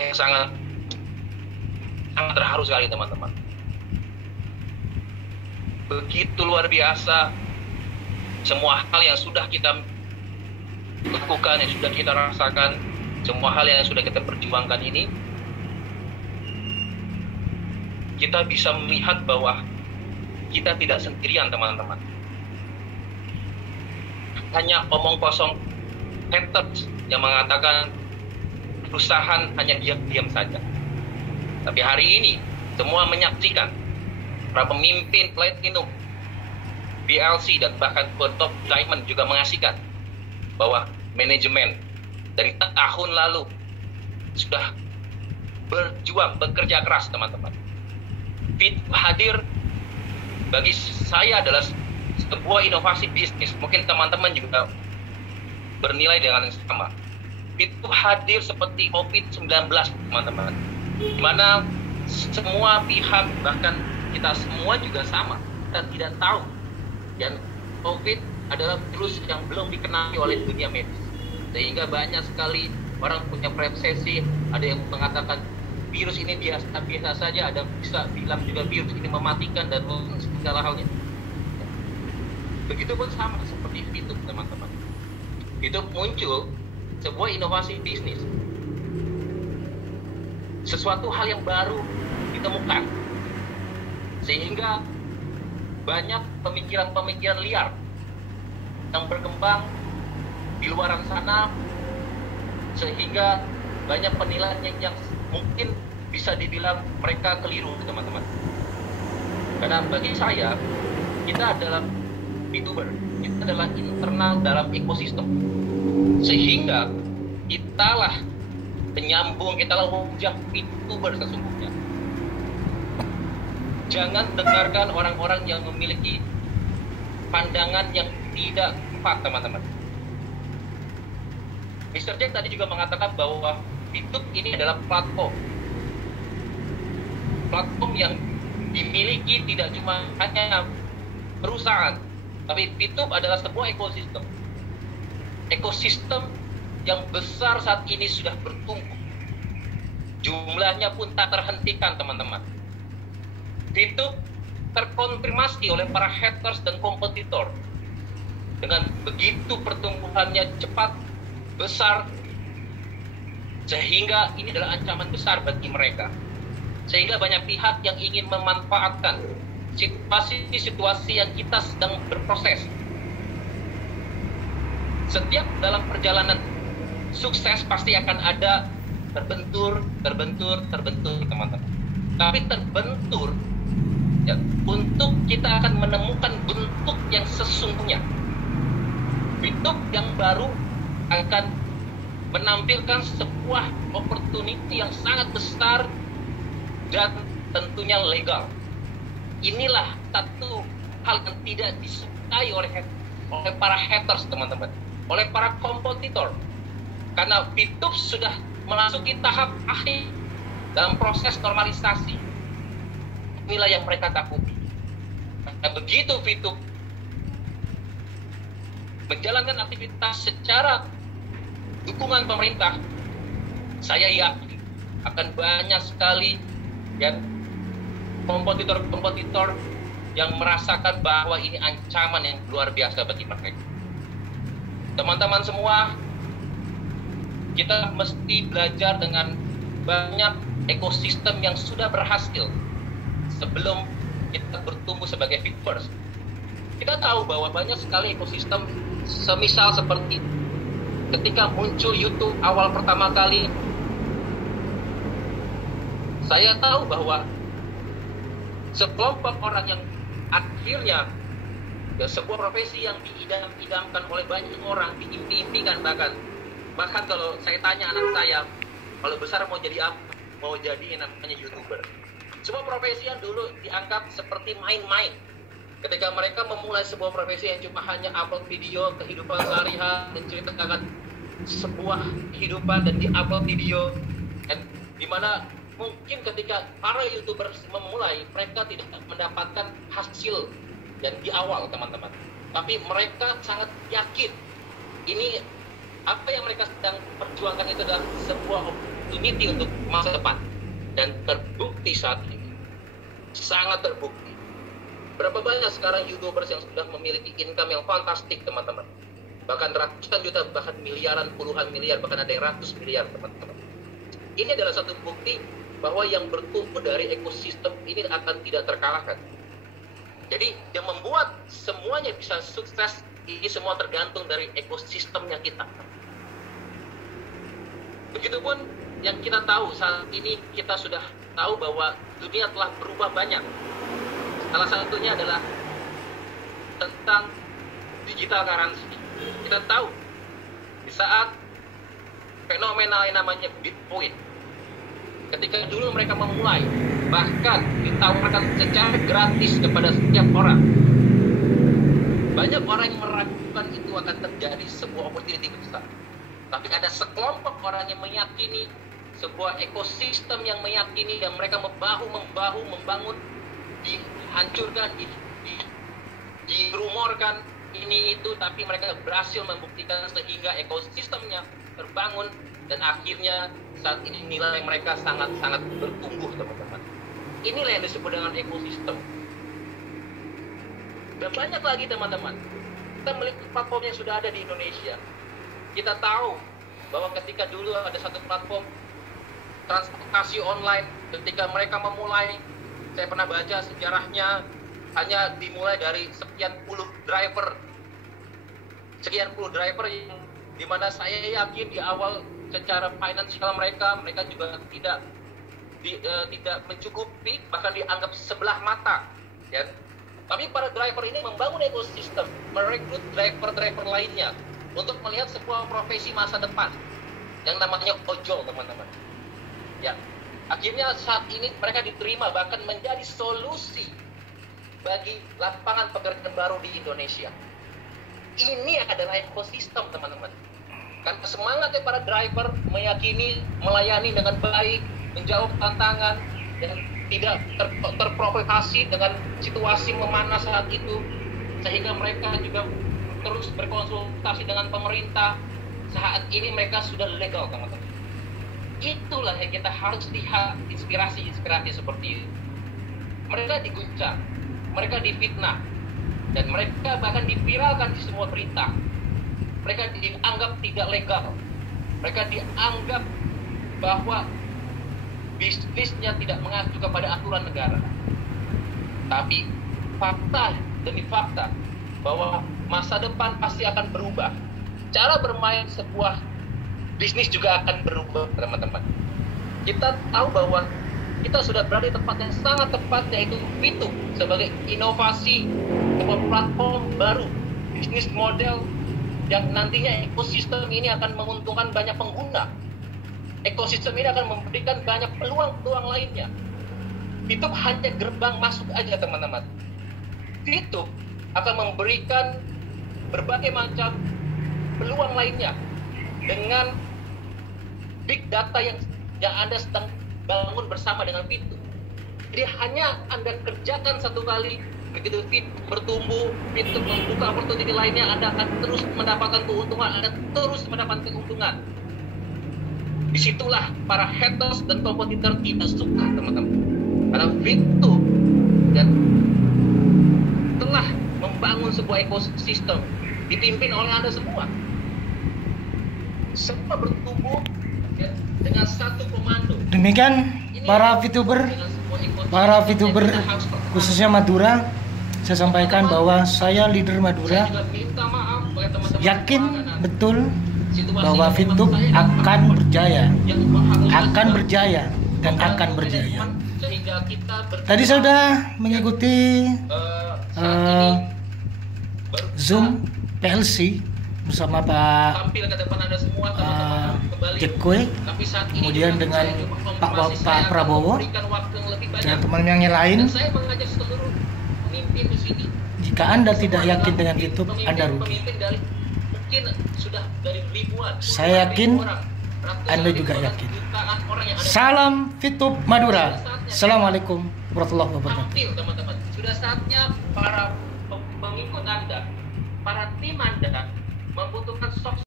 Saya sangat sangat terharu sekali teman-teman. Begitu luar biasa semua hal yang sudah kita lakukan, yang sudah kita rasakan, semua hal yang sudah kita perjuangkan ini, kita bisa melihat bahwa kita tidak sendirian teman-teman. Hanya omong kosong haters yang mengatakan perusahaan hanya diam-diam saja. Tapi hari ini semua menyaksikan para pemimpin Platinum, BLC dan bahkan top Diamond juga mengaksikan bahwa manajemen dari tahun lalu sudah berjuang, bekerja keras teman-teman. Fitup hadir bagi saya adalah sebuah inovasi bisnis. Mungkin teman-teman juga bernilai dengan yang sama. Fitup hadir seperti COVID-19 teman-teman, di mana semua pihak, bahkan kita semua juga sama, kita tidak tahu. Dan COVID adalah virus yang belum dikenali oleh dunia medis, sehingga banyak sekali orang punya persepsi. Ada yang mengatakan virus ini biasa saja, ada bisa bilang juga virus ini mematikan dan segala halnya. Begitupun sama seperti Fitup teman-teman. Fitup muncul sebuah inovasi bisnis, sesuatu hal yang baru ditemukan, sehingga banyak pemikiran-pemikiran liar yang berkembang di luar sana, sehingga banyak penilaian yang mungkin bisa dibilang mereka keliru teman-teman. Karena bagi saya, kita adalah VTuber, kita adalah internal dalam ekosistem, sehingga kitalah penyambung, kitalah wajah VTuber sesungguhnya. Jangan dengarkan orang-orang yang memiliki pandangan yang tidak tepat teman-teman. Mr. Jack tadi juga mengatakan bahwa Fitup ini adalah platform yang dimiliki tidak cuma hanya perusahaan, tapi Fitup adalah sebuah ekosistem yang besar saat ini sudah bertumbuh. Jumlahnya pun tak terhentikan teman-teman. Fitup terkonfirmasi oleh para haters dan kompetitor dengan begitu pertumbuhannya cepat, besar, sehingga ini adalah ancaman besar bagi mereka. Sehingga banyak pihak yang ingin memanfaatkan situasi yang kita sedang berproses. Setiap dalam perjalanan sukses pasti akan ada terbentur teman-teman. Tapi terbentur ya, untuk kita akan menemukan bentuk yang sesungguhnya. Bentuk yang baru akan menampilkan sebuah opportunity yang sangat besar dan tentunya legal. Inilah satu hal yang tidak disukai oleh para haters teman-teman, oleh para kompetitor. Karena Fitup sudah memasuki tahap akhir dalam proses normalisasi. Inilah yang mereka takuti. Nah, begitu Fitup menjalankan aktivitas secara dukungan pemerintah, saya yakin akan banyak sekali ya kompetitor yang merasakan bahwa ini ancaman yang luar biasa bagi mereka. Teman-teman semua, kita mesti belajar dengan banyak ekosistem yang sudah berhasil sebelum kita bertumbuh sebagai Fitverse. Kita tahu bahwa banyak sekali ekosistem, semisal seperti ketika muncul YouTube awal pertama kali, saya tahu bahwa sekelompok orang yang akhirnya ya, sebuah profesi yang diidam-idamkan oleh banyak orang, diimpi-impikan, bahkan kalau saya tanya anak saya, kalau besar mau jadi apa? Mau jadi namanya YouTuber. Sebuah profesi yang dulu dianggap seperti main-main. Ketika mereka memulai sebuah profesi yang cuma hanya upload video kehidupan sehari-hari, menceritakan sebuah kehidupan dan di-upload video, dan dimana mungkin ketika para YouTuber memulai, mereka tidak mendapatkan hasil dan di awal teman-teman, tapi mereka sangat yakin ini apa yang mereka sedang perjuangkan itu adalah sebuah opportunity untuk masa depan. Dan terbukti saat ini, sangat terbukti. Berapa banyak sekarang YouTubers yang sudah memiliki income yang fantastik, teman-teman. Bahkan ratusan juta, bahkan miliaran, puluhan miliar, bahkan ada yang ratus miliar, teman-teman. Ini adalah satu bukti bahwa yang bertumbuh dari ekosistem ini akan tidak terkalahkan. Jadi yang membuat semuanya bisa sukses, ini semua tergantung dari ekosistemnya kita. Begitupun yang kita tahu saat ini, kita sudah tahu bahwa dunia telah berubah banyak. Salah satunya adalah tentang digital currency. Kita tahu di saat fenomena yang namanya Bitcoin, ketika dulu mereka memulai, bahkan ditawarkan secara gratis kepada setiap orang, banyak orang yang meragukan itu akan terjadi sebuah opportunity besar. Tapi ada sekelompok orang yang meyakini, sebuah ekosistem yang meyakini, dan mereka membahu membangun, dihancurkan, dirumorkan ini itu, tapi mereka berhasil membuktikan sehingga ekosistemnya terbangun, dan akhirnya saat ini nilai mereka sangat-sangat bertumbuh, teman-teman. Inilah yang disebut dengan ekosistem. Dan banyak lagi, teman-teman. Kita melihat platform yang sudah ada di Indonesia. Kita tahu bahwa ketika dulu ada satu platform transportasi online, ketika mereka memulai, saya pernah baca sejarahnya, hanya dimulai dari sekian puluh driver yang dimana saya yakin di awal secara finansial mereka juga tidak mencukupi, bahkan dianggap sebelah mata, ya. Tapi para driver ini membangun ekosistem, merekrut driver lainnya untuk melihat sebuah profesi masa depan yang namanya ojol, teman-teman. Ya, akhirnya saat ini mereka diterima, bahkan menjadi solusi bagi lapangan pekerjaan baru di Indonesia. Ini adalah ekosistem, teman-teman. Kan semangatnya para driver meyakini, melayani dengan baik, menjawab tantangan, dan tidak terprovokasi dengan situasi memanas saat itu, sehingga mereka juga terus berkonsultasi dengan pemerintah. Saat ini mereka sudah legal, teman-teman. Itulah yang kita harus lihat, inspirasi seperti itu. Mereka diguncang, mereka difitnah, dan mereka bahkan diviralkan di semua berita. Mereka dianggap tidak legal, mereka dianggap bahwa bisnisnya tidak mengacu kepada aturan negara. Tapi fakta demi fakta bahwa masa depan pasti akan berubah. Cara bermain sebuah bisnis juga akan berubah, teman-teman. Kita tahu bahwa kita sudah berada di tempat yang sangat tepat, yaitu Fitup sebagai inovasi sebuah platform baru, bisnis model yang nantinya ekosistem ini akan menguntungkan banyak pengguna. Ekosistem ini akan memberikan banyak peluang-peluang lainnya. Fitup hanya gerbang masuk aja, teman-teman. Fitup akan memberikan berbagai macam peluang lainnya dengan big data yang Anda sedang bangun bersama dengan Fitup. Jadi hanya Anda kerjakan satu kali, begitu Fitup bertumbuh, Fitup membuka opportunity lainnya, Anda akan terus mendapatkan keuntungan, Anda terus mendapatkan keuntungan. Disitulah para haters dan kompetitor tidak suka, teman-teman. Karena Fitup dan telah membangun sebuah ekosistem dipimpin oleh Anda semua. Semua bertumbuh, ya, dengan satu komando. Demikian para VTuber khususnya Madura, saya sampaikan bahwa saya leader Madura yakin betul bahwa Fitup akan berjaya dan akan berjaya. Tadi saya sudah mengikuti Zoom PLC bersama Pak Jekwe, kemudian dengan Pak Prabowo dan teman yang lain. Jika Anda tidak yakin dengan Fitup, Anda rugi. Saya yakin Anda juga yakin. Salam Fitup Madura. Assalamualaikum warahmatullahi wabarakatuh. Teman-teman, sudah saatnya para pengikut Anda, para tim Anda membutuhkan sosok